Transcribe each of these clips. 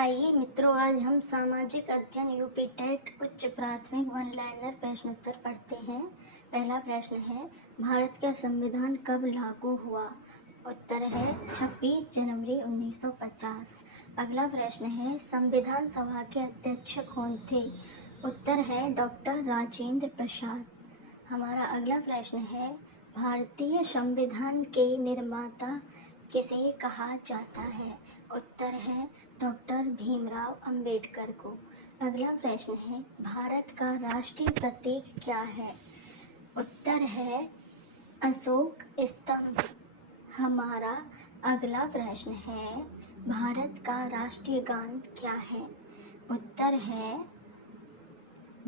आइए मित्रों, आज हम सामाजिक अध्ययन यूपी टेट उच्च प्राथमिक वन लाइनर प्रश्नोत्तर पढ़ते हैं। पहला प्रश्न है, भारत का संविधान कब लागू हुआ? उत्तर है 26 जनवरी 1950। अगला प्रश्न है, संविधान सभा के अध्यक्ष कौन थे? उत्तर है डॉक्टर राजेंद्र प्रसाद। हमारा अगला प्रश्न है, भारतीय संविधान के निर्माता किसे कहा जाता है? उत्तर है डॉक्टर भीमराव अंबेडकर को। अगला प्रश्न है, भारत का राष्ट्रीय प्रतीक क्या है? उत्तर है अशोक स्तंभ। हमारा अगला प्रश्न है, भारत का राष्ट्रीय गान क्या है? उत्तर है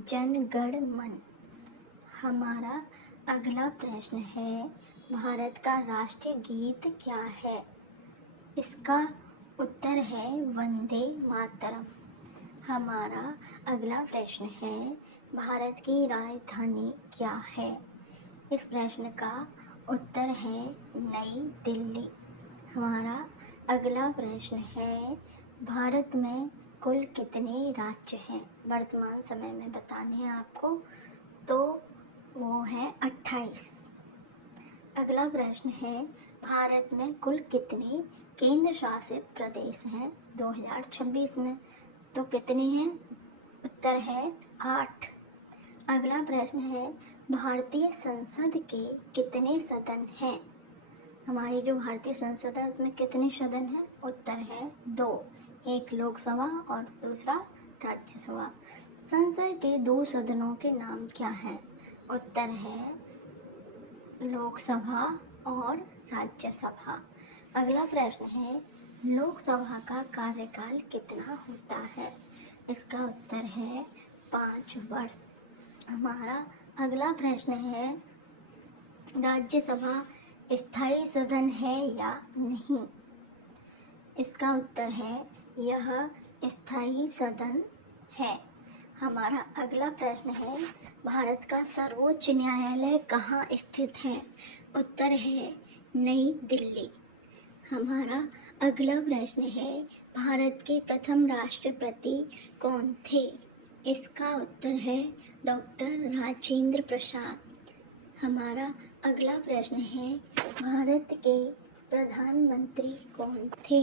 जन गण मन। हमारा अगला प्रश्न है, भारत का राष्ट्रीय गीत क्या है? इसका उत्तर है वंदे मातरम। हमारा अगला प्रश्न है, भारत की राजधानी क्या है? इस प्रश्न का उत्तर है नई दिल्ली। हमारा अगला प्रश्न है, भारत में कुल कितने राज्य हैं? वर्तमान समय में बताने हैं आपको, तो वो है 28। अगला प्रश्न है, भारत में कुल कितने केंद्र शासित प्रदेश हैं 2026 में? तो कितने हैं? उत्तर है 8। अगला प्रश्न है, भारतीय संसद के कितने सदन हैं? हमारी जो भारतीय संसद है उसमें कितने सदन हैं? उत्तर है 2, एक लोकसभा और दूसरा राज्यसभा। संसद के 2 सदनों के नाम क्या हैं? उत्तर है लोकसभा और राज्यसभा। अगला प्रश्न है, लोकसभा का कार्यकाल कितना होता है? इसका उत्तर है 5 वर्ष। हमारा अगला प्रश्न है, राज्यसभा स्थायी सदन है या नहीं? इसका उत्तर है यह स्थायी सदन है। हमारा अगला प्रश्न है, भारत का सर्वोच्च न्यायालय कहाँ स्थित है? उत्तर है नई दिल्ली। हमारा अगला प्रश्न है, भारत के प्रथम राष्ट्रपति कौन थे? इसका उत्तर है डॉक्टर राजेंद्र प्रसाद। हमारा अगला प्रश्न है, भारत के प्रधानमंत्री कौन थे?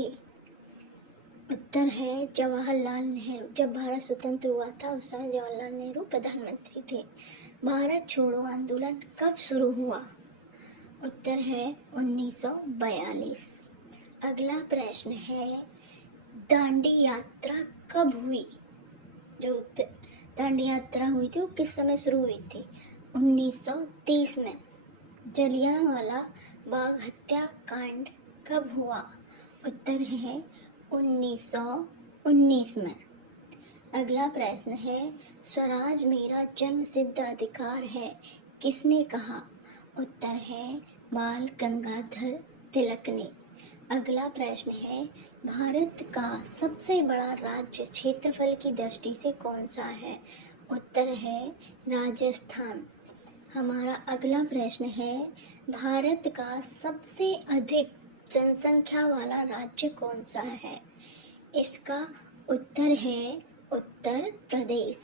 उत्तर है जवाहरलाल नेहरू। जब भारत स्वतंत्र हुआ था उस समय जवाहरलाल नेहरू प्रधानमंत्री थे। भारत छोड़ो आंदोलन कब शुरू हुआ? उत्तर है 1942। अगला प्रश्न है, दांडी यात्रा कब हुई? जो दांडी यात्रा हुई थी वो किस समय शुरू हुई थी? 1930 में। जलियांवाला बाग हत्याकांड कब हुआ? उत्तर है 1919 में। अगला प्रश्न है, स्वराज मेरा जन्म सिद्ध अधिकार है, किसने कहा? उत्तर है बाल गंगाधर तिलक ने। अगला प्रश्न है, भारत का सबसे बड़ा राज्य क्षेत्रफल की दृष्टि से कौन सा है? उत्तर है राजस्थान। हमारा अगला प्रश्न है, भारत का सबसे अधिक जनसंख्या वाला राज्य कौन सा है? इसका उत्तर है उत्तर प्रदेश।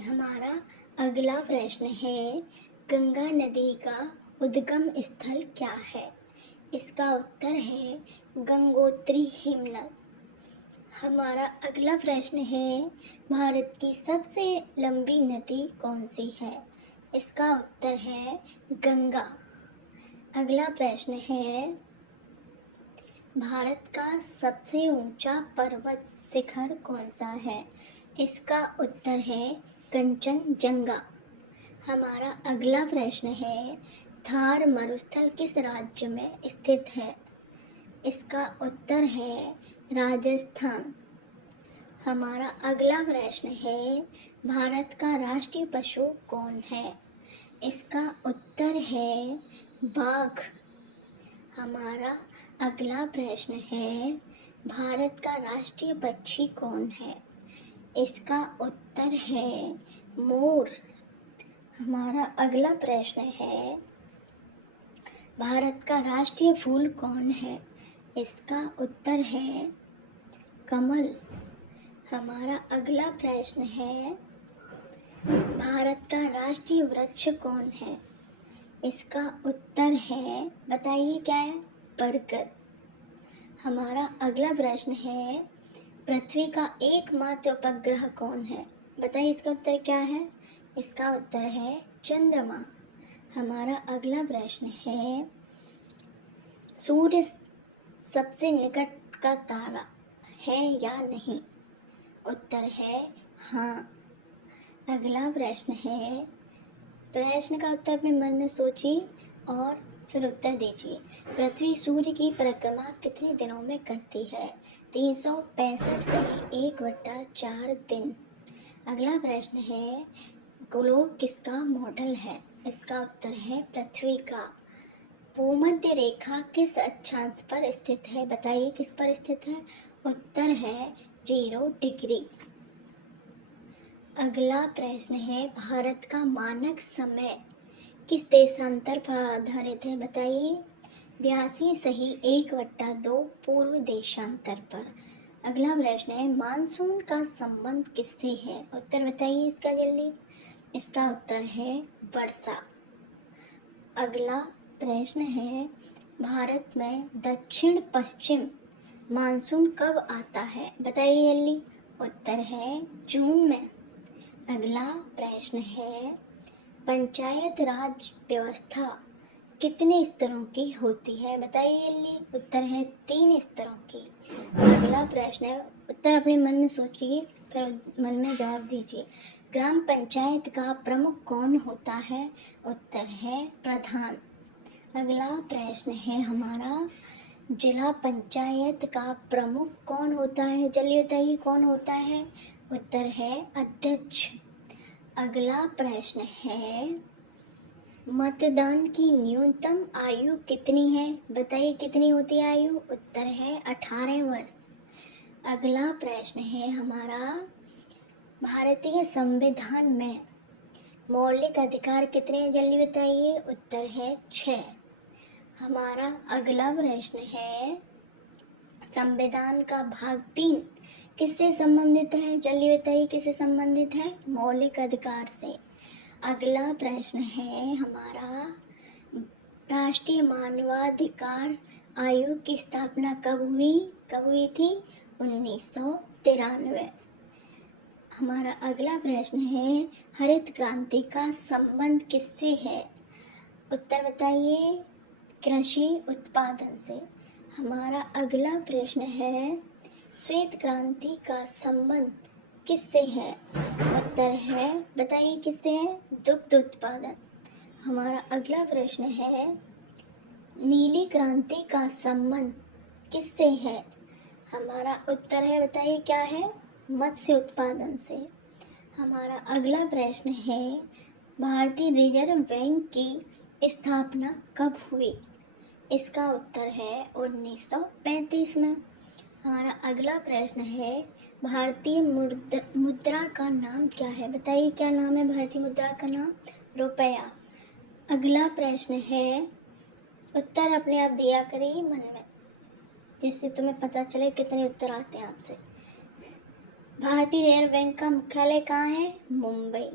हमारा अगला प्रश्न है, गंगा नदी का उद्गम स्थल क्या है? इसका उत्तर है गंगोत्री हिमनद। हमारा अगला प्रश्न है, भारत की सबसे लंबी नदी कौन सी है? इसका उत्तर है गंगा। अगला प्रश्न है, भारत का सबसे ऊंचा पर्वत शिखर कौन सा है? इसका उत्तर है कंचनजंगा। हमारा अगला प्रश्न है, थार मरुस्थल किस राज्य में स्थित है? इसका उत्तर है राजस्थान। हमारा अगला प्रश्न है, भारत का राष्ट्रीय पशु कौन है? इसका उत्तर है बाघ। हमारा अगला प्रश्न है, भारत का राष्ट्रीय पक्षी कौन है? इसका उत्तर है मोर। हमारा अगला प्रश्न है, भारत का राष्ट्रीय फूल कौन है? इसका उत्तर है कमल। हमारा अगला प्रश्न है, भारत का राष्ट्रीय वृक्ष कौन है? इसका उत्तर है, बताइए क्या है? बरगद। हमारा अगला प्रश्न है, पृथ्वी का एकमात्र उपग्रह कौन है? बताइए इसका उत्तर क्या है? इसका उत्तर है चंद्रमा। हमारा अगला प्रश्न है, सूर्य सबसे निकट का तारा है या नहीं? उत्तर है हाँ। अगला प्रश्न है, प्रश्न का उत्तर अपने मन में सोचिए और फिर उत्तर दीजिए। पृथ्वी सूर्य की परिक्रमा कितने दिनों में करती है? 365 से 1/4 दिन। अगला प्रश्न है, ग्लोब किसका मॉडल है? इसका उत्तर है पृथ्वी का। भूमध्य रेखा किस अक्षांश पर स्थित है? बताइए किस पर स्थित है? उत्तर है 0 डिग्री। अगला प्रश्न है, भारत का मानक समय किस देशांतर पर आधारित है? बताइए। 82 सही 1/2 पूर्व देशांतर पर। अगला प्रश्न है, मानसून का संबंध किससे है? उत्तर बताइए इसका जल्दी। इसका उत्तर है वर्षा। अगला प्रश्न है, भारत में दक्षिण पश्चिम मानसून कब आता है? बताइए जल्दी। उत्तर है जून में। अगला प्रश्न है, पंचायत राज व्यवस्था कितने स्तरों की होती है? बताइए जल्दी। उत्तर है 3 स्तरों की। अगला प्रश्न है, उत्तर अपने मन में सोचिए फिर मन में जवाब दीजिए। ग्राम पंचायत का प्रमुख कौन होता है? उत्तर है प्रधान। अगला प्रश्न है हमारा, जिला पंचायत का प्रमुख कौन होता है? जल्दी बताइए कौन होता है? उत्तर है अध्यक्ष। अगला प्रश्न है, मतदान की न्यूनतम आयु कितनी है? बताइए कितनी होती है आयु? उत्तर है 18 वर्ष। अगला प्रश्न है हमारा, भारतीय संविधान में मौलिक अधिकार कितने हैं? जल्दी बताइए। उत्तर है 6। हमारा अगला प्रश्न है, संविधान का भाग 3 किससे संबंधित है? जल्दी बताइए किससे संबंधित है? मौलिक अधिकार से। अगला प्रश्न है हमारा, राष्ट्रीय मानवाधिकार आयोग की स्थापना कब हुई? कब हुई थी? 1993। हमारा अगला प्रश्न है, हरित क्रांति का संबंध किससे है? उत्तर बताइए। कृषि उत्पादन से। हमारा अगला प्रश्न है, श्वेत क्रांति का संबंध किससे है? उत्तर है, बताइए किससे है? दुग्ध उत्पादन। हमारा अगला प्रश्न है, नीली क्रांति का संबंध किससे है? हमारा उत्तर है, बताइए क्या है? मत्स्य उत्पादन से। हमारा अगला प्रश्न है, भारतीय रिजर्व बैंक की स्थापना कब हुई? इसका उत्तर है 1935 में। हमारा अगला प्रश्न है, भारतीय मुद्रा का नाम क्या है? बताइए क्या नाम है भारतीय मुद्रा का नाम? रुपया। अगला प्रश्न है, उत्तर अपने आप दिया करिए मन में, जिससे तुम्हें पता चले कितने उत्तर आते हैं आपसे। भारतीय रिजर्व बैंक का मुख्यालय कहाँ है? मुंबई।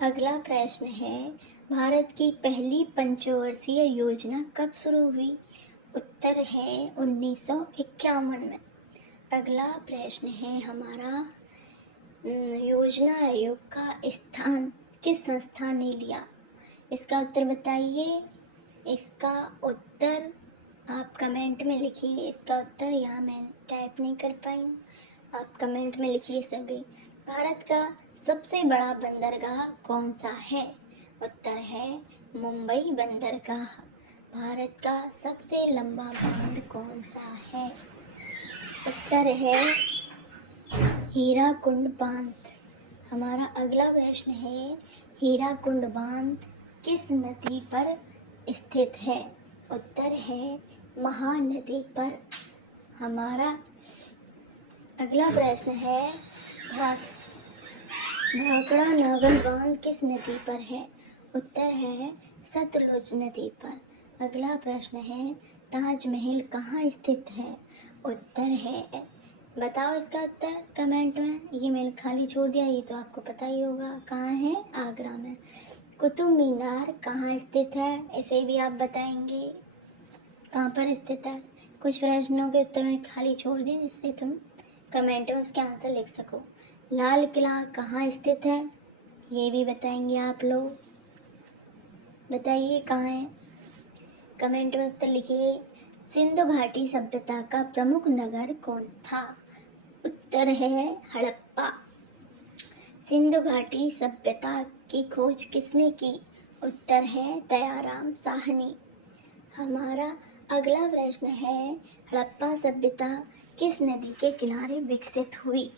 अगला प्रश्न है, भारत की पहली पंचवर्षीय योजना कब शुरू हुई? उत्तर है 1951 में। अगला प्रश्न है हमारा, योजना आयोग का स्थान किस संस्था ने लिया? इसका उत्तर बताइए। इसका उत्तर आप कमेंट में लिखिए। इसका उत्तर यहाँ मैं टाइप नहीं कर पाई हूँ, आप कमेंट में लिखिए सभी। भारत का सबसे बड़ा बंदरगाह कौन सा है? उत्तर है मुंबई बंदरगाह। भारत का सबसे लंबा बांध कौन सा है? उत्तर है हीराकुंड बांध। हमारा अगला प्रश्न है, हीराकुंड बांध किस नदी पर स्थित है? उत्तर है महानदी पर। हमारा अगला प्रश्न है, भाखड़ा नागल बांध किस नदी पर है? उत्तर है सतलुज नदी पर। अगला प्रश्न है, ताजमहल कहाँ स्थित है? उत्तर है बताओ इसका उत्तर कमेंट में। ये मैंने खाली छोड़ दिया, ये तो आपको पता ही होगा। कहाँ है? आगरा में। कुतुब मीनार कहाँ स्थित है? इसे भी आप बताएंगे कहाँ पर स्थित है। कुछ प्रश्नों के उत्तर मैं खाली छोड़ दिए जिससे तुम कमेंट में उसके आंसर लिख सको। लाल किला कहाँ स्थित है? ये भी बताएंगे आप लोग। बताइए कहाँ है, कमेंट में उत्तर लिखिए। सिंधु घाटी सभ्यता का प्रमुख नगर कौन था? उत्तर है हड़प्पा। सिंधु घाटी सभ्यता की खोज किसने की? उत्तर है दयाराम साहनी। हमारा अगला प्रश्न है, हड़प्पा सभ्यता किस नदी के किनारे विकसित हुई?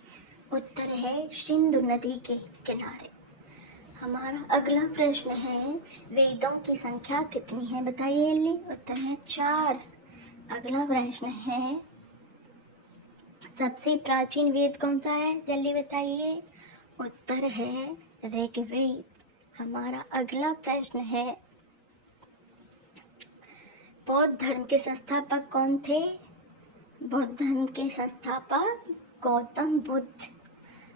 उत्तर है सिंधु नदी के किनारे। हमारा अगला प्रश्न है, वेदों की संख्या कितनी है? बताइए जल्दी। उत्तर है 4। अगला प्रश्न है, सबसे प्राचीन वेद कौन सा है? जल्दी बताइए। उत्तर है ऋग्वेद। हमारा अगला प्रश्न है, बौद्ध धर्म के संस्थापक कौन थे? बौद्ध धर्म के संस्थापक गौतम बुद्ध।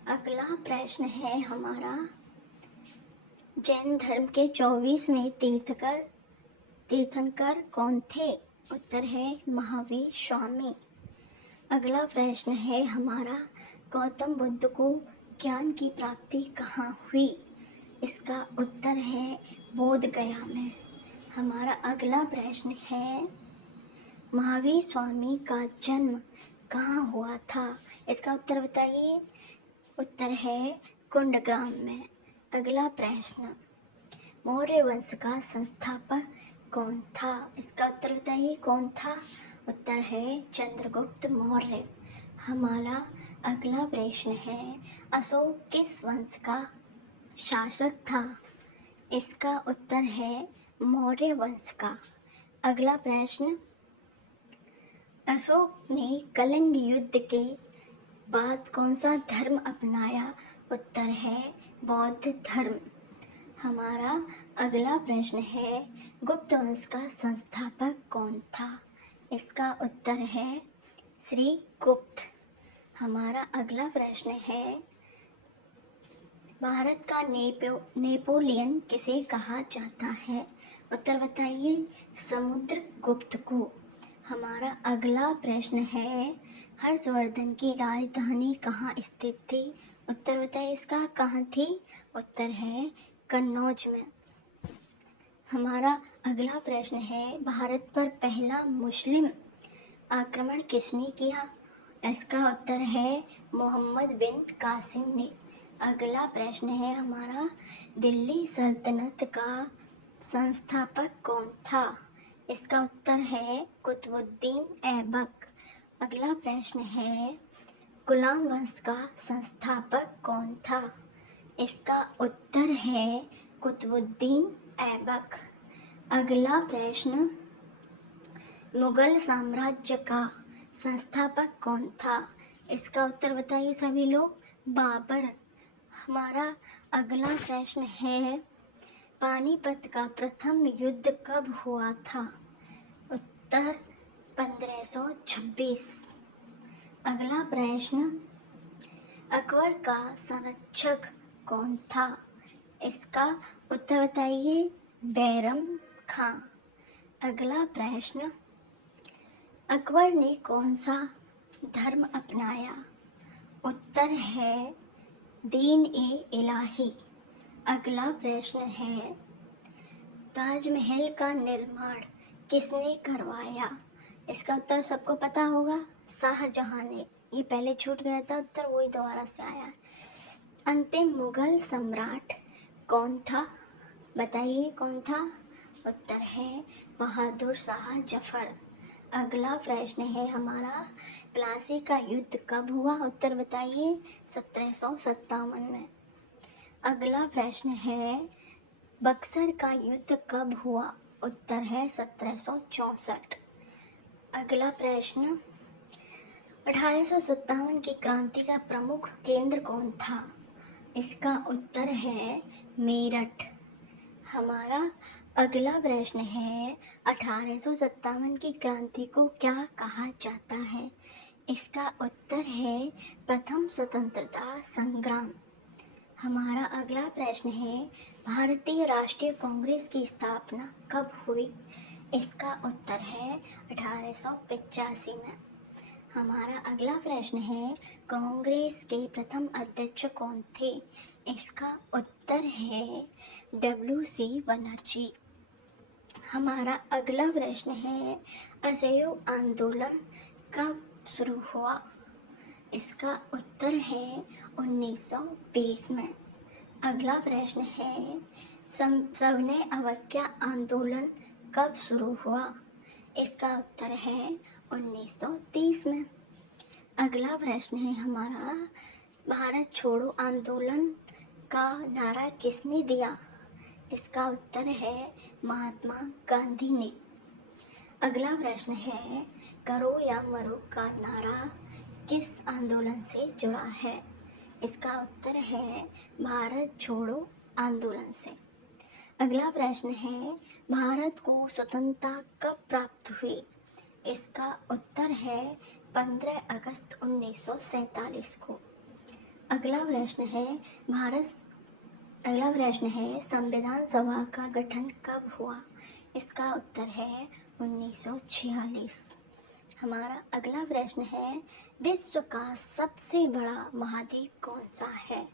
अगला प्रश्न है हमारा, जैन धर्म के 24वें तीर्थंकर कौन थे? उत्तर है महावीर स्वामी। अगला प्रश्न है हमारा, गौतम बुद्ध को ज्ञान की प्राप्ति कहाँ हुई? इसका उत्तर है बोध गया में। हमारा अगला प्रश्न है, महावीर स्वामी का जन्म कहाँ हुआ था? इसका उत्तर बताइए। उत्तर है कुंडग्राम में। अगला प्रश्न, मौर्य वंश का संस्थापक कौन था? इसका उत्तर बताइए कौन था? उत्तर है चंद्रगुप्त मौर्य। हमारा अगला प्रश्न है, अशोक किस वंश का शासक था? इसका उत्तर है मौर्य वंश का। अगला प्रश्न, अशोक ने कलिंग युद्ध के बाद कौन सा धर्म अपनाया? उत्तर है बौद्ध धर्म। हमारा अगला प्रश्न है, गुप्त वंश का संस्थापक कौन था? इसका उत्तर है श्री गुप्त। हमारा अगला प्रश्न है, भारत का नेपोलियन किसे कहा जाता है? उत्तर बताइए। समुद्रगुप्त को। हमारा अगला प्रश्न है, हर्षवर्धन की राजधानी कहाँ स्थित थी? उत्तर बताइए इसका, कहाँ थी? उत्तर है कन्नौज में। हमारा अगला प्रश्न है, भारत पर पहला मुस्लिम आक्रमण किसने किया? इसका उत्तर है मोहम्मद बिन कासिम ने। अगला प्रश्न है हमारा, दिल्ली सल्तनत का संस्थापक कौन था? इसका उत्तर है कुतुबुद्दीन ऐबक। अगला प्रश्न है, गुलाम वंश का संस्थापक कौन था? इसका उत्तर है कुतुबुद्दीन ऐबक। अगला प्रश्न, मुगल साम्राज्य का संस्थापक कौन था? इसका उत्तर बताइए सभी लोग। बाबर। हमारा अगला प्रश्न है, पानीपत का प्रथम युद्ध कब हुआ था? उत्तर 1526। अगला प्रश्न, अकबर का संरक्षक कौन था? इसका उत्तर बताइए। बैरम खां। अगला प्रश्न, अकबर ने कौन सा धर्म अपनाया? उत्तर है दीन ए इलाही। अगला प्रश्न है, ताजमहल का निर्माण किसने करवाया? इसका उत्तर सबको पता होगा, शाहजहां ने। ये पहले छूट गया था उत्तर, वही दोबारा से आया। अंतिम मुगल सम्राट कौन था? बताइए कौन था? उत्तर है बहादुर शाह जफर। अगला प्रश्न है हमारा, प्लासी का युद्ध कब हुआ? उत्तर बताइए। 1757 में। अगला प्रश्न है, बक्सर का युद्ध कब हुआ? उत्तर है 1764। अगला प्रश्न, 1857 की क्रांति का प्रमुख केंद्र कौन था? इसका उत्तर है मेरठ। हमारा अगला प्रश्न है, 1857 की क्रांति को क्या कहा जाता है? इसका उत्तर है प्रथम स्वतंत्रता संग्राम। हमारा अगला प्रश्न है भारतीय राष्ट्रीय कांग्रेस की स्थापना कब हुई? इसका उत्तर है 1885 में। हमारा अगला प्रश्न है कांग्रेस के प्रथम अध्यक्ष कौन थे? इसका उत्तर है WC बनर्जी। हमारा अगला प्रश्न है असहयोग आंदोलन कब शुरू हुआ? इसका उत्तर है 1920 में। अगला प्रश्न है सविनय अवज्ञा आंदोलन कब शुरू हुआ? इसका उत्तर है 1930 में। अगला प्रश्न है हमारा भारत छोड़ो आंदोलन का नारा किसने दिया? इसका उत्तर है महात्मा गांधी ने। अगला प्रश्न है करो या मरो का नारा किस आंदोलन से जुड़ा है? इसका उत्तर है भारत छोड़ो आंदोलन से। अगला प्रश्न है भारत को स्वतंत्रता कब प्राप्त हुई? इसका उत्तर है 15 अगस्त 1947 को। अगला प्रश्न है संविधान सभा का गठन कब हुआ? इसका उत्तर है 1946। हमारा अगला प्रश्न है विश्व का सबसे बड़ा महाद्वीप कौन सा है?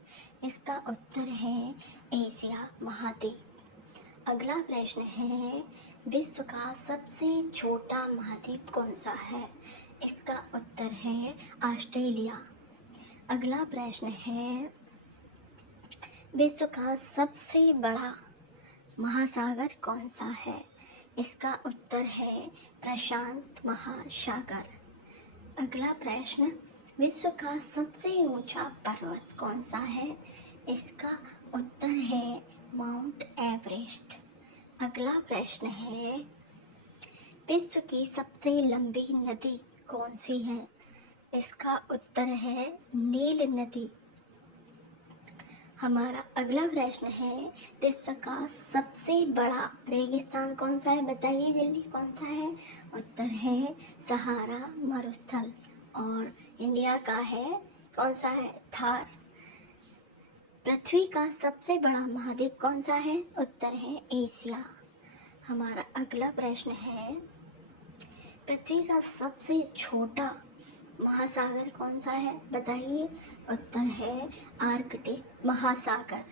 इसका उत्तर है एशिया महाद्वीप। अगला प्रश्न है विश्व का सबसे छोटा महाद्वीप कौन सा है? इसका उत्तर है ऑस्ट्रेलिया। अगला प्रश्न है विश्व का सबसे बड़ा महासागर कौन सा है? इसका उत्तर है प्रशांत महासागर। अगला प्रश्न विश्व का सबसे ऊंचा पर्वत कौन सा है? इसका उत्तर है माउंट एवरेस्ट। अगला प्रश्न है विश्व की सबसे लंबी नदी कौन सी है? इसका उत्तर है नील नदी। हमारा अगला प्रश्न है विश्व का सबसे बड़ा रेगिस्तान कौन सा है? बताइए जल्दी कौन सा है? उत्तर है सहारा मरुस्थल। और इंडिया का है कौन सा है? थार। पृथ्वी का सबसे बड़ा महाद्वीप कौन सा है? उत्तर है एशिया। हमारा अगला प्रश्न है पृथ्वी का सबसे छोटा महासागर कौन सा है? बताइए। उत्तर है आर्कटिक महासागर।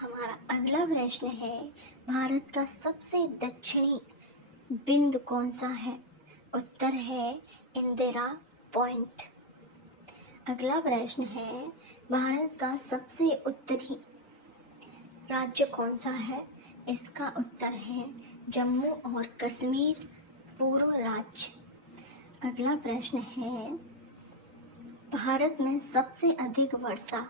हमारा अगला प्रश्न है भारत का सबसे दक्षिणी बिंदु कौन सा है? उत्तर है इंदिरा पॉइंट। अगला प्रश्न है भारत का सबसे उत्तरी राज्य कौन सा है? इसका उत्तर है जम्मू और कश्मीर पूर्व राज्य। अगला प्रश्न है भारत में सबसे अधिक वर्षा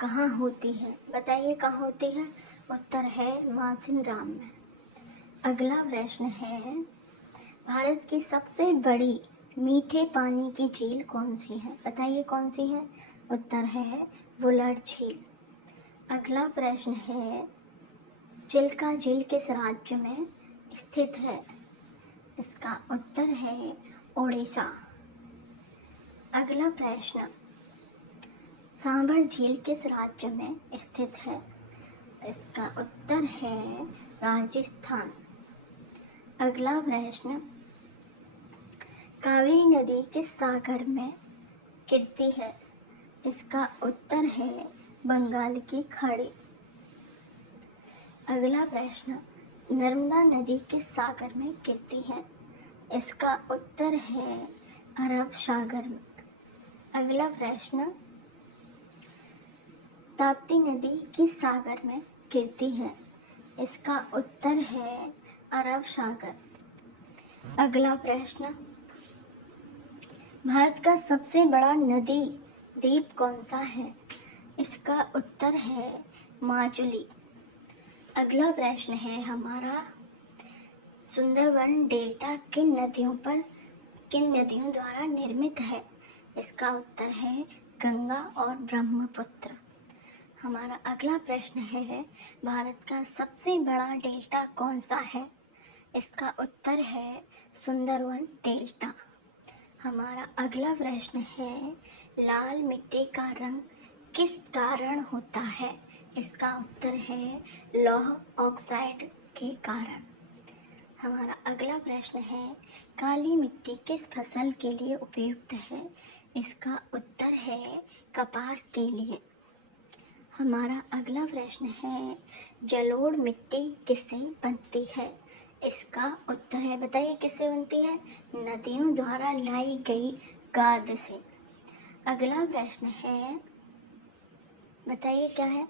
कहाँ होती है? बताइए कहाँ होती है? उत्तर है मासिनराम में। अगला प्रश्न है भारत की सबसे बड़ी मीठे पानी की झील कौन सी है? बताइए कौन सी है? उत्तर है वुलर झील। अगला प्रश्न है चिल्का झील किस राज्य में स्थित है? इसका उत्तर है ओडिशा। अगला प्रश्न सांभर झील किस राज्य में स्थित है? इसका उत्तर है राजस्थान। अगला प्रश्न कावेरी नदी किस सागर में गिरती है? इसका उत्तर है बंगाल की खाड़ी। अगला प्रश्न नर्मदा नदी किस सागर में गिरती है? इसका उत्तर है अरब सागर में। अगला प्रश्न ताप्ती नदी किस सागर में गिरती है? इसका उत्तर है अरब सागर। अगला प्रश्न भारत का सबसे बड़ा नदी द्वीप कौन सा है? इसका उत्तर है माजुली। अगला प्रश्न है हमारा सुंदरवन डेल्टा किन नदियों द्वारा निर्मित है? इसका उत्तर है गंगा और ब्रह्मपुत्र। हमारा अगला प्रश्न है भारत का सबसे बड़ा डेल्टा कौन सा है? इसका उत्तर है सुंदरवन डेल्टा। हमारा अगला प्रश्न है, लाल मिट्टी का रंग किस कारण होता है? इसका उत्तर है लौह ऑक्साइड के कारण। हमारा अगला प्रश्न है, काली मिट्टी किस फसल के लिए उपयुक्त है? इसका उत्तर है कपास के लिए। हमारा अगला प्रश्न है, जलोढ़ मिट्टी किससे बनती है? इसका उत्तर है, बताइए किससे बनती है? नदियों द्वारा लाई गई गाद से। अगला प्रश्न है, बताइए क्या है?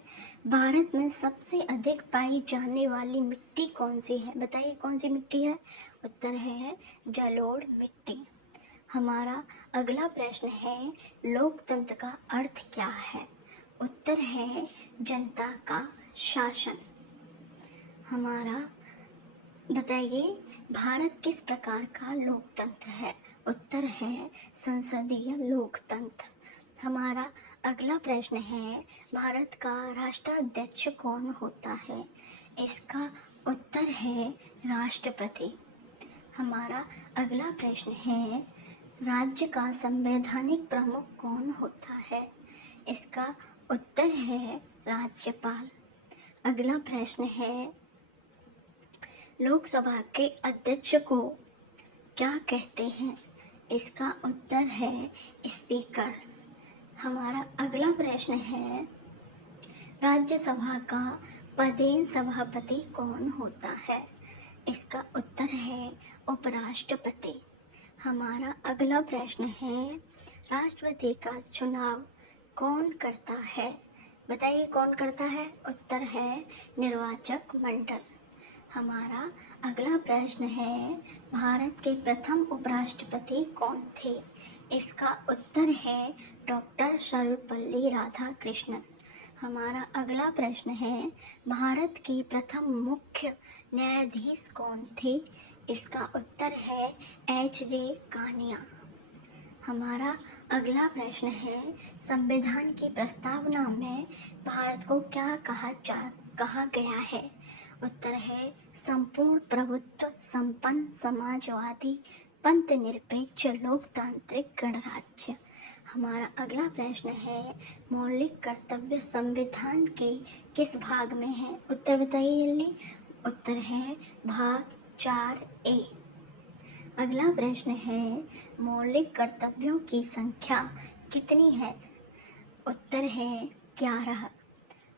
भारत में सबसे अधिक पाई जाने वाली मिट्टी कौन सी है? बताइए कौन सी मिट्टी है? उत्तर है जलोढ़ मिट्टी। हमारा अगला प्रश्न है, लोकतंत्र का अर्थ क्या है? उत्तर है जनता का शासन। हमारा बताइए, भारत किस प्रकार का लोकतंत्र है? उत्तर है संसदीय लोकतंत्र। हमारा अगला प्रश्न है, भारत का राष्ट्राध्यक्ष कौन होता है? इसका उत्तर है राष्ट्रपति। हमारा अगला प्रश्न है, राज्य का संवैधानिक प्रमुख कौन होता है? इसका उत्तर है राज्यपाल। अगला प्रश्न है, लोकसभा के अध्यक्ष को क्या कहते हैं? इसका उत्तर है स्पीकर। हमारा अगला प्रश्न है, राज्यसभा का पदेन सभापति कौन होता है? इसका उत्तर है उपराष्ट्रपति। हमारा अगला प्रश्न है, राष्ट्रपति का चुनाव कौन करता है? बताइए कौन करता है? उत्तर है निर्वाचक मंडल। हमारा अगला प्रश्न है, भारत के प्रथम उपराष्ट्रपति कौन थे? इसका उत्तर है डॉक्टर सर्वपल्ली राधाकृष्णन। हमारा अगला प्रश्न है, भारत के प्रथम मुख्य न्यायाधीश कौन थे? इसका उत्तर है एच.जे. कानिया। हमारा अगला प्रश्न है, संविधान की प्रस्तावना में भारत को क्या कहा गया है? उत्तर है संपूर्ण प्रभुत्व संपन्न समाजवादी पंथ निरपेक्ष लोकतांत्रिक गणराज्य। हमारा अगला प्रश्न है, मौलिक कर्तव्य संविधान के किस भाग में है? उत्तर बताइए जल्दी। उत्तर है भाग 4A। अगला प्रश्न है, मौलिक कर्तव्यों की संख्या कितनी है? उत्तर है 11।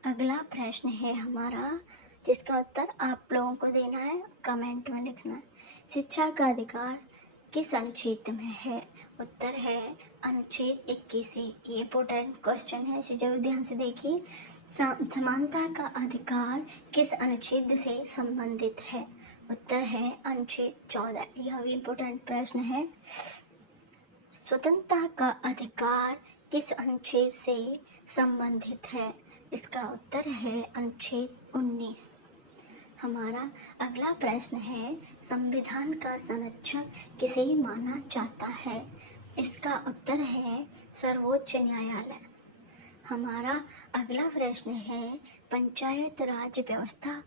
अगला प्रश्न है हमारा, जिसका उत्तर आप लोगों को देना है, कमेंट में लिखना है। शिक्षा का अधिकार किस अनुच्छेद में है? उत्तर है अनुच्छेद 21। ये इंपॉर्टेंट क्वेश्चन है, इसे जरूर ध्यान से देखिए। समानता का अधिकार किस अनुच्छेद से संबंधित है? उत्तर है अनुच्छेद 14। यह भी इम्पोर्टेंट प्रश्न है। स्वतंत्रता का अधिकार किस अनुच्छेद से संबंधित है? इसका उत्तर है अनुच्छेद 19। हमारा अगला प्रश्न है, संविधान का संरक्षक किसे माना जाता है? इसका उत्तर है सर्वोच्च न्यायालय। हमारा अगला प्रश्न है, पंचायत राज व्यवस्था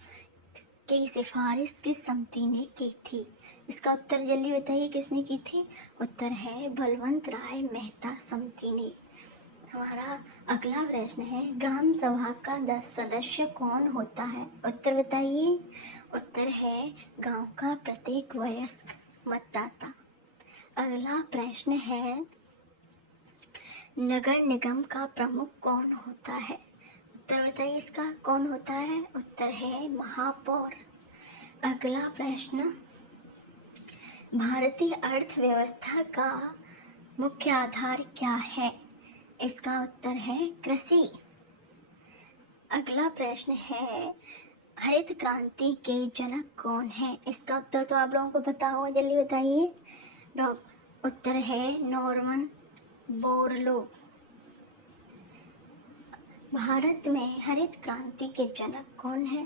की सिफारिश किस समिति ने की थी? इसका उत्तर जल्दी बताइए, किसने की थी? उत्तर है बलवंत राय मेहता समिति ने। हमारा अगला प्रश्न है, ग्राम सभा का सदस्य कौन होता है? उत्तर बताइए। उत्तर है गांव का प्रत्येक वयस्क मतदाता। अगला प्रश्न है, नगर निगम का प्रमुख कौन होता है? उत्तर बताइए इसका, कौन होता है? उत्तर है महापौर। अगला प्रश्न, भारतीय अर्थव्यवस्था का मुख्य आधार क्या है? इसका उत्तर है कृषि। अगला प्रश्न है, हरित क्रांति के जनक कौन है? इसका उत्तर तो आप लोगों को पता होगा, जल्दी बताइए। उत्तर है नॉर्मन बोरलो। भारत में हरित क्रांति के जनक कौन है?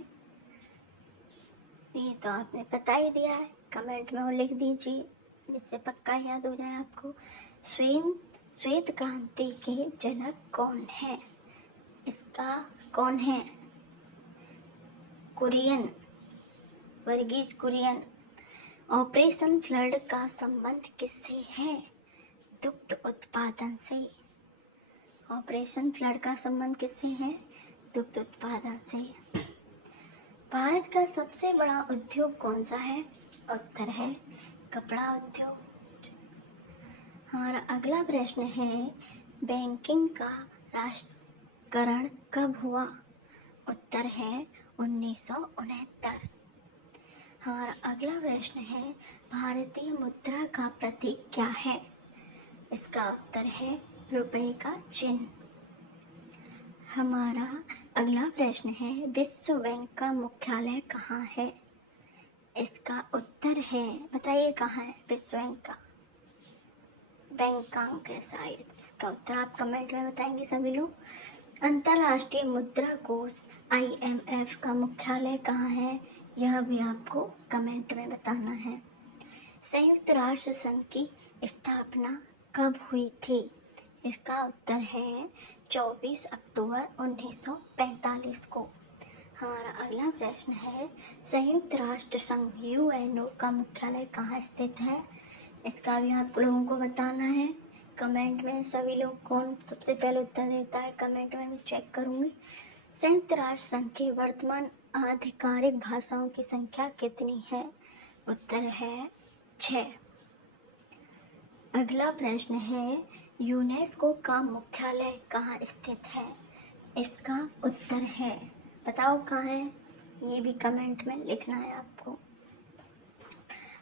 ये तो आपने बता ही दिया है, कमेंट में वो लिख दीजिए जिससे पक्का याद हो जाए आपको। श्वेत क्रांति के जनक कौन है? इसका कौन है? कुरियन, वर्गीज कुरियन। ऑपरेशन फ्लड का संबंध किससे है? दुग्ध उत्पादन से। ऑपरेशन फ्लड का संबंध किससे है? दुग्ध उत्पादन से। भारत का सबसे बड़ा उद्योग कौन सा है? उत्तर है कपड़ा उद्योग। हमारा अगला प्रश्न है, बैंकिंग का राष्ट्रीयकरण कब हुआ? उत्तर है 1969। हमारा अगला प्रश्न है, भारतीय मुद्रा का प्रतीक क्या है? इसका उत्तर है रुपए का चिन्ह। हमारा अगला प्रश्न है, विश्व बैंक का मुख्यालय कहाँ है? इसका उत्तर है, बताइए कहाँ है विश्व बैंक का? बैंकॉक है शायद। इसका उत्तर आप कमेंट में बताएंगे सभी लोग। अंतर्राष्ट्रीय मुद्रा कोष IMF का मुख्यालय कहाँ है? यह भी आपको कमेंट में बताना है। संयुक्त राष्ट्र संघ की स्थापना कब हुई थी? इसका उत्तर है 24 अक्टूबर 1945 को। हमारा अगला प्रश्न है, संयुक्त राष्ट्र संघ UNO का मुख्यालय कहाँ स्थित है? इसका भी आप लोगों को बताना है। कमेंट में सभी लोग कौन सबसे पहले उत्तर देता है कमेंट में मैं चेक करूँगी। संयुक्त राष्ट्र संघ की वर्तमान आधिकारिक भाषाओं की संख्या कितनी है? उत्तर है 6। अगला प्रश्न है, यूनेस्को का मुख्यालय कहाँ स्थित है? इसका उत्तर है, बताओ कहाँ है? ये भी कमेंट में लिखना है आपको।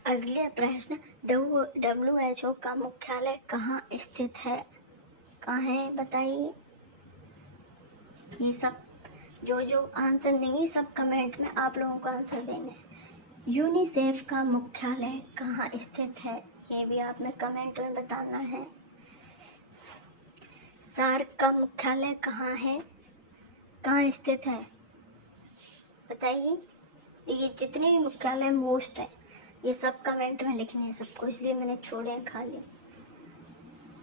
अगला प्रश्न, WHO का मुख्यालय कहाँ स्थित है? कहाँ है बताइए। ये सब जो आंसर देंगे सब कमेंट में आप लोगों को आंसर देने। यूनिसेफ का मुख्यालय कहाँ स्थित है? ये भी आप में कमेंट में बताना है। सार्क का मुख्यालय कहाँ है? कहाँ स्थित है बताइए। ये जितने भी मुख्यालय मोस्ट है ये सब कमेंट में लिखने हैं सबको, इसलिए मैंने छोड़े खाली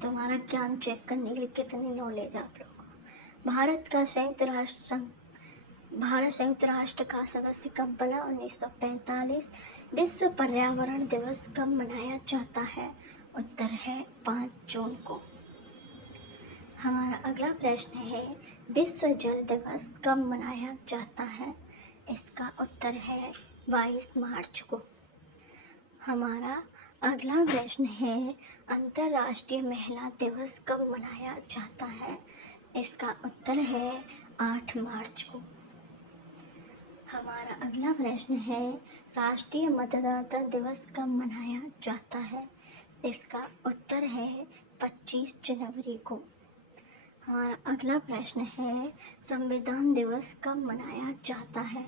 तुम्हारा ज्ञान चेक करने के लिए कितनी नॉलेज आप लोगों को। भारत संयुक्त राष्ट्र का सदस्य कब बना? 1945। विश्व पर्यावरण दिवस कब मनाया जाता है? उत्तर है 5 जून को। हमारा अगला प्रश्न है, विश्व जल दिवस कब मनाया जाता है? इसका उत्तर है 22 मार्च को। हमारा अगला प्रश्न है, अंतर्राष्ट्रीय महिला दिवस कब मनाया जाता है? इसका उत्तर है 8 मार्च को। हमारा अगला प्रश्न है, राष्ट्रीय मतदाता दिवस कब मनाया जाता है? इसका उत्तर है 25 जनवरी को। हमारा अगला प्रश्न है, संविधान दिवस कब मनाया जाता है?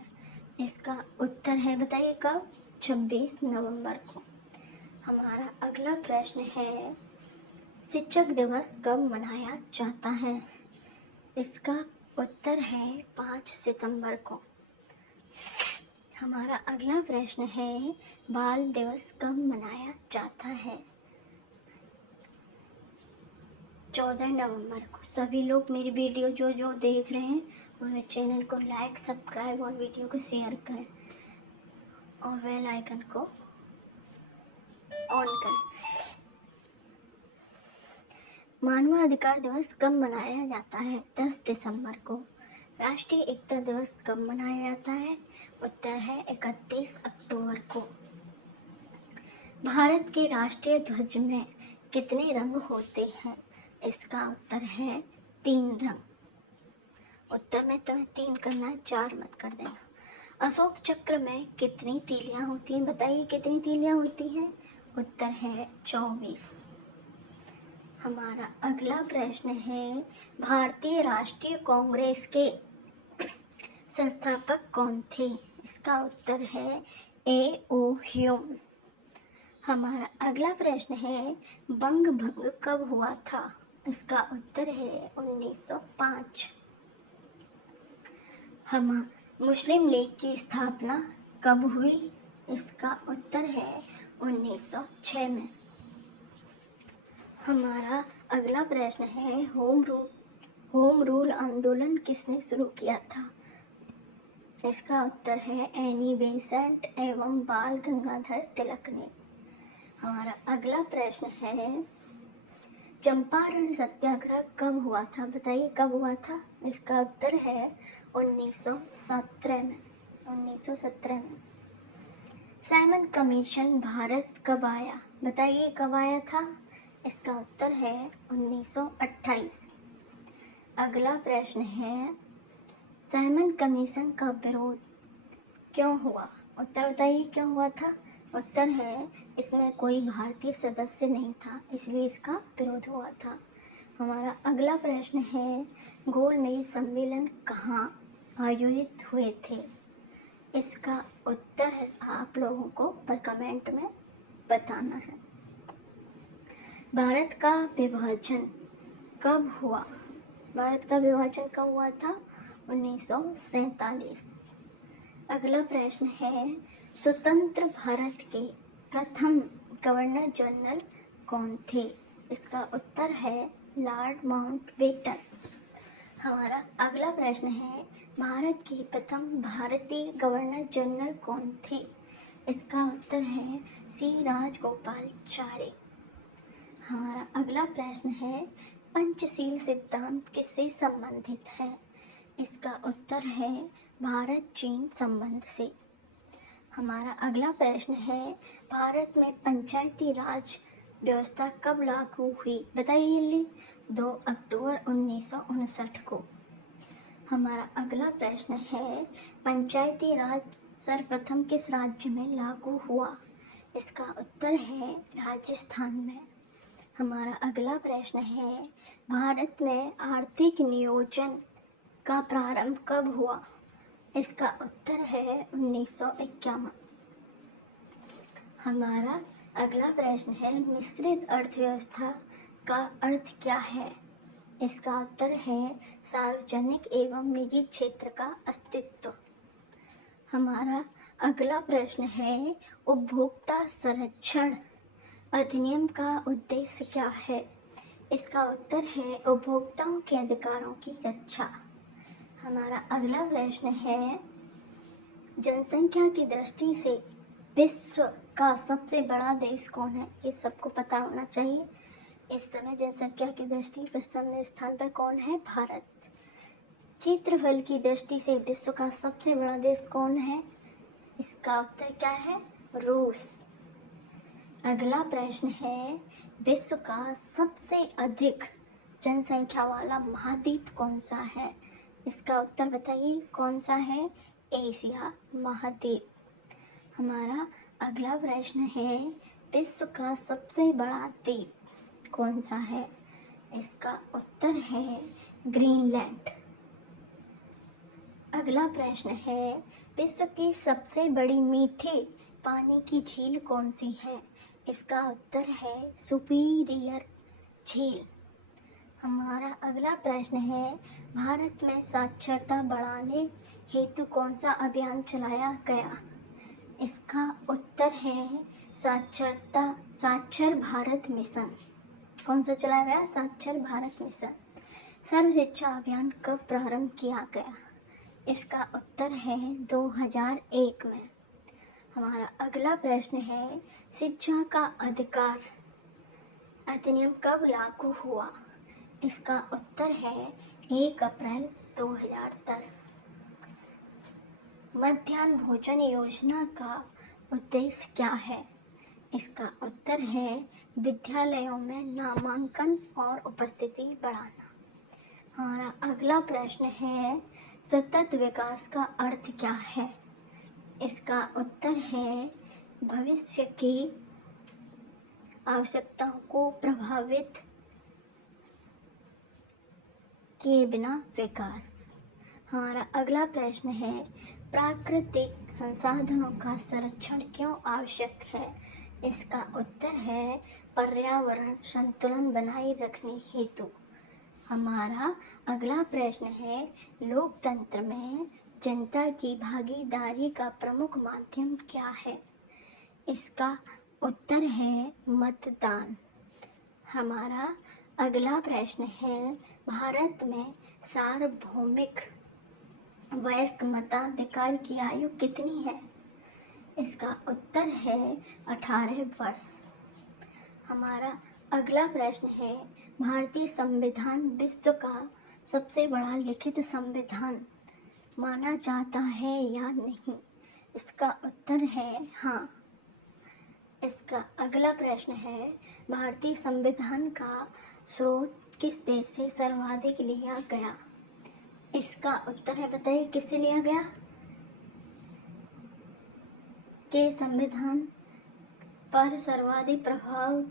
इसका उत्तर है, बताइए कब? 26 नवंबर को। हमारा अगला प्रश्न है, शिक्षक दिवस कब मनाया जाता है? इसका उत्तर है 5 सितंबर को। हमारा अगला प्रश्न है, बाल दिवस कब मनाया जाता है? 14 नवंबर को। सभी लोग मेरी वीडियो जो देख रहे हैं वो मेरे चैनल को लाइक सब्सक्राइब और वीडियो को शेयर करें और बेल आइकन को ऑन करें। मानवाधिकार दिवस कब मनाया जाता है? 10 दिसंबर को। राष्ट्रीय एकता दिवस कब मनाया जाता है? उत्तर है 31 अक्टूबर को। भारत के राष्ट्रीय ध्वज में कितने रंग होते हैं? इसका उत्तर है 3 रंग। उत्तर में तुम्हें 3 करना है, 4 मत कर देना। अशोक चक्र में कितनी तीलियां होती हैं? बताइए कितनी तीलियां होती हैं? उत्तर है 24। हमारा अगला प्रश्न है, भारतीय राष्ट्रीय कांग्रेस के संस्थापक कौन थे? इसका उत्तर है A.O. ह्यूम। हमारा अगला प्रश्न है, बंग भंग कब हुआ था? इसका उत्तर है 1905। हम मुस्लिम लीग की स्थापना कब हुई? इसका उत्तर है 1906 में। हमारा अगला प्रश्न है, होम रूल आंदोलन किसने शुरू किया था? इसका उत्तर है एनी बेसेंट एवं बाल गंगाधर तिलक ने। हमारा अगला प्रश्न है, चंपारण सत्याग्रह कब हुआ था? बताइए कब हुआ था? इसका उत्तर है 1917 में। 1917 में। साइमन कमीशन भारत कब आया? बताइए कब आया था? इसका उत्तर है 1928। अगला प्रश्न है, साइमन कमीशन का विरोध क्यों हुआ? उत्तर बताइए क्यों हुआ था? उत्तर है, इसमें कोई भारतीय सदस्य नहीं था, इसलिए इसका विरोध हुआ था। हमारा अगला प्रश्न है, गोलमेज सम्मेलन कहाँ आयोजित हुए थे? इसका उत्तर है आप लोगों को कमेंट में बताना है। भारत का विभाजन कब हुआ? भारत का विभाजन कब हुआ था? 1947। अगला प्रश्न है, स्वतंत्र भारत के प्रथम गवर्नर जनरल कौन थे? इसका उत्तर है लॉर्ड माउंटबेटन। हमारा अगला प्रश्न है, भारत के प्रथम भारतीय गवर्नर जनरल कौन थे? इसका उत्तर है सी राजगोपालाचारी। हमारा अगला प्रश्न है, पंचशील सिद्धांत किससे संबंधित है? इसका उत्तर है भारत चीन संबंध से। हमारा अगला प्रश्न है, भारत में पंचायती राज व्यवस्था कब लागू हुई? बताइए जल्दी। 2 अक्टूबर 1959 को। हमारा अगला प्रश्न है, पंचायती राज सर्वप्रथम किस राज्य में लागू हुआ? इसका उत्तर है राजस्थान में। हमारा अगला प्रश्न है, भारत में आर्थिक नियोजन का प्रारंभ कब हुआ? इसका उत्तर है 1951। हमारा अगला प्रश्न है, मिश्रित अर्थव्यवस्था का अर्थ क्या है? इसका उत्तर है सार्वजनिक एवं निजी क्षेत्र का अस्तित्व। हमारा अगला प्रश्न है, उपभोक्ता संरक्षण अधिनियम का उद्देश्य क्या है? इसका उत्तर है उपभोक्ताओं के अधिकारों की रक्षा। हमारा अगला प्रश्न है, जनसंख्या की दृष्टि से विश्व का सबसे बड़ा देश कौन है? ये सबको पता होना चाहिए। इस समय जनसंख्या की दृष्टि प्रथम स्थान पर कौन है? भारत। क्षेत्रफल की दृष्टि से विश्व का सबसे बड़ा देश कौन है? इसका उत्तर क्या है? रूस। अगला प्रश्न है, विश्व का सबसे अधिक जनसंख्या वाला महाद्वीप कौन सा है? इसका उत्तर बताइए कौन सा है? एशिया महाद्वीप। हमारा अगला प्रश्न है, विश्व का सबसे बड़ा द्वीप कौन सा है? इसका उत्तर है ग्रीनलैंड। अगला प्रश्न है, विश्व की सबसे बड़ी मीठे पानी की झील कौन सी है? इसका उत्तर है सुपीरियर झील। हमारा अगला प्रश्न है, भारत में साक्षरता बढ़ाने हेतु कौन सा अभियान चलाया गया? इसका उत्तर है साक्षर भारत मिशन। कौन सा चलाया गया? साक्षर भारत मिशन। सर्व शिक्षा अभियान कब प्रारंभ किया गया? इसका उत्तर है 2001 में। हमारा अगला प्रश्न है, शिक्षा का अधिकार अधिनियम कब लागू हुआ? इसका उत्तर है 1 अप्रैल 2010। मध्याह्न भोजन योजना का उद्देश्य क्या है? इसका उत्तर है विद्यालयों में नामांकन और उपस्थिति बढ़ाना। हमारा अगला प्रश्न है, सतत विकास का अर्थ क्या है? इसका उत्तर है भविष्य की आवश्यकताओं को प्रभावित किए बिना विकास। हमारा अगला प्रश्न है, प्राकृतिक संसाधनों का संरक्षण क्यों आवश्यक है? इसका उत्तर है पर्यावरण संतुलन बनाए रखने हेतु। हमारा अगला प्रश्न है, लोकतंत्र में जनता की भागीदारी का प्रमुख माध्यम क्या है? इसका उत्तर है मतदान। हमारा अगला प्रश्न है, भारत में सार्वभौमिक वयस्क मताधिकार की आयु कितनी है? इसका उत्तर है 18 वर्ष। हमारा अगला प्रश्न है, भारतीय संविधान विश्व का सबसे बड़ा लिखित संविधान माना जाता है या नहीं? इसका उत्तर है हाँ। इसका अगला प्रश्न है, भारतीय संविधान का स्रोत किस देश से सर्वाधिक लिया गया? इसका उत्तर है, बताइए किससे लिया गया? के संविधान पर सर्वाधिक प्रभाव